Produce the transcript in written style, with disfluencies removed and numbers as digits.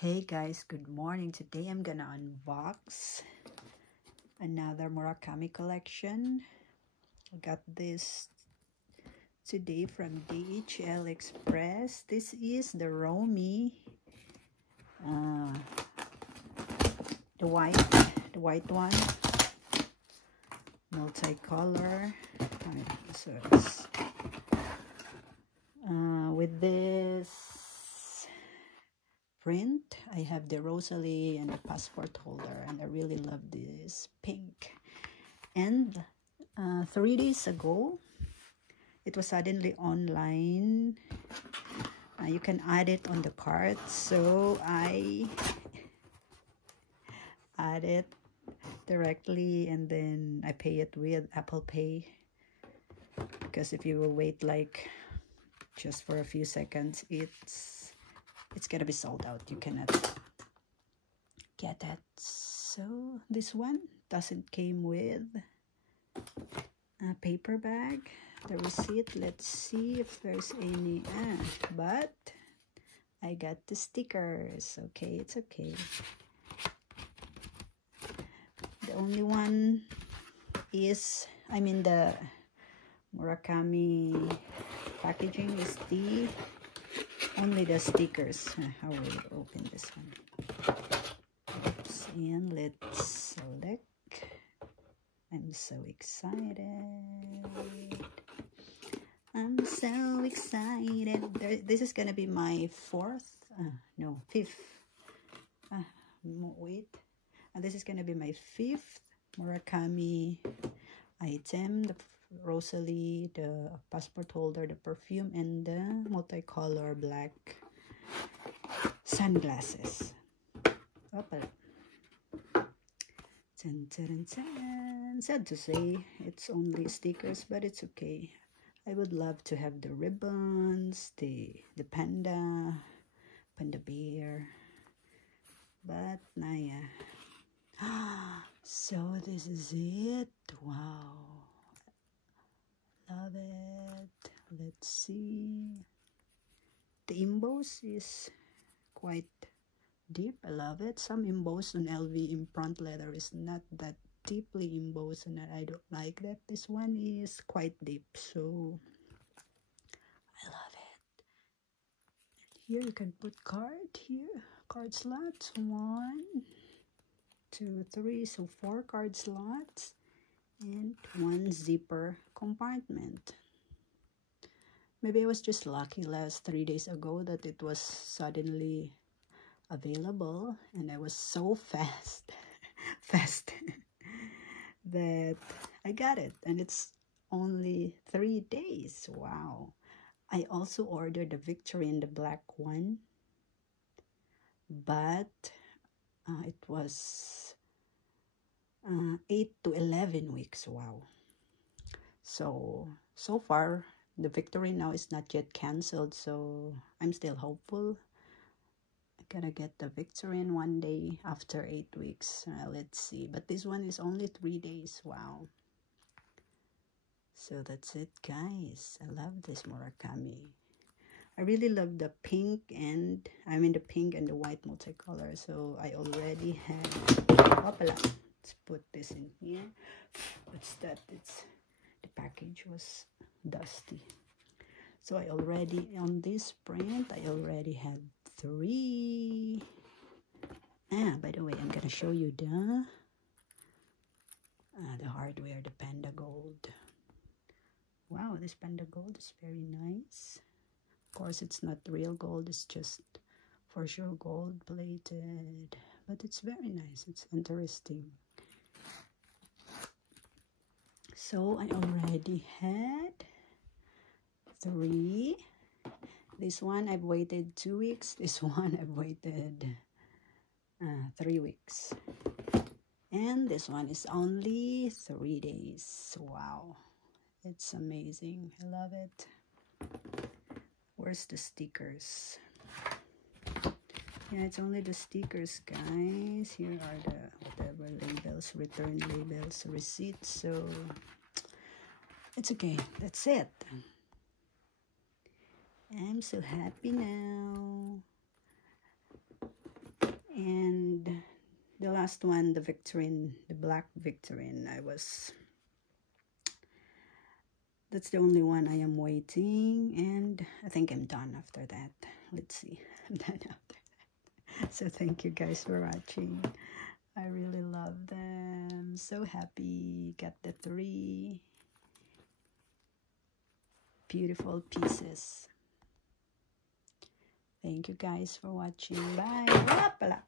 Hey guys, good morning. Today I'm gonna unbox another Murakami collection. I got this today from DHL Express. This is the Romy, the white one, multicolor. So it's, with this print, I have the Rosalie and the passport holder, and I really love this pink. And 3 days ago, it was suddenly online. You can add it on the cart, so I add it directly, and then I pay it with Apple Pay, because if you will wait like just for a few seconds, it's gonna be sold out. You cannot get it. So this one doesn't came with a paper bag. The receipt, let's see if there's any, but I got the stickers. Okay, it's okay. The only one is, the Murakami packaging is only the stickers. How will we open this one? Oops, and let's select. I'm so excited. I'm so excited. This is gonna be my fifth. Wait. This is gonna be my fifth Murakami item. The Rosalie, the passport holder, the perfume, and the multicolor black sunglasses. Sad to say, it's only stickers, but it's okay. I would love to have the ribbons, the panda bear, but yeah. So this is it. Wow, love it. Let's see. The emboss is quite deep. I love it. Some emboss on LV imprint leather is not that deeply embossed, and I don't like that. This one is quite deep, so I love it. Here you can put card slots, 1, 2, 3, so 4 card slots, and 1 zipper compartment. Maybe I was just lucky last 3 days ago that it was suddenly available, and I was so fast that I got it, and it's only 3 days. Wow. I also ordered the Victorine, the black one, but it was 8 to 11 weeks. Wow. So far the Victorine now is not yet canceled, so I'm still hopeful. I gotta get the Victorine one day after 8 weeks. Let's see. But this one is only 3 days. Wow. So that's it, guys. I love this Murakami. I really love the pink and the pink and the white multicolor. So I already have. Let's put this in here. What's that? The package was dusty. So I already, on this print, I already had 3. By the way, I'm gonna show you the hardware, the Panda Gold. Wow, this Panda Gold is very nice. Of course, it's not real gold, it's just for sure gold plated, but it's very nice. It's interesting. So I already had 3. This one I've waited 2 weeks. This one I've waited 3 weeks. And this one is only 3 days. Wow. It's amazing. I love it. Where's the stickers? Yeah, it's only the stickers, guys. Here are the whatever labels, return labels, receipts. So it's okay. That's it. I'm so happy now. And the last one, the Victorine, the black Victorine, that's the only one I am waiting, and I think I'm done after that. Let's see. I'm done after that. So thank you guys for watching. I really love them. So happy. Got the 3 beautiful pieces. Thank you guys for watching. Bye. Wala pala.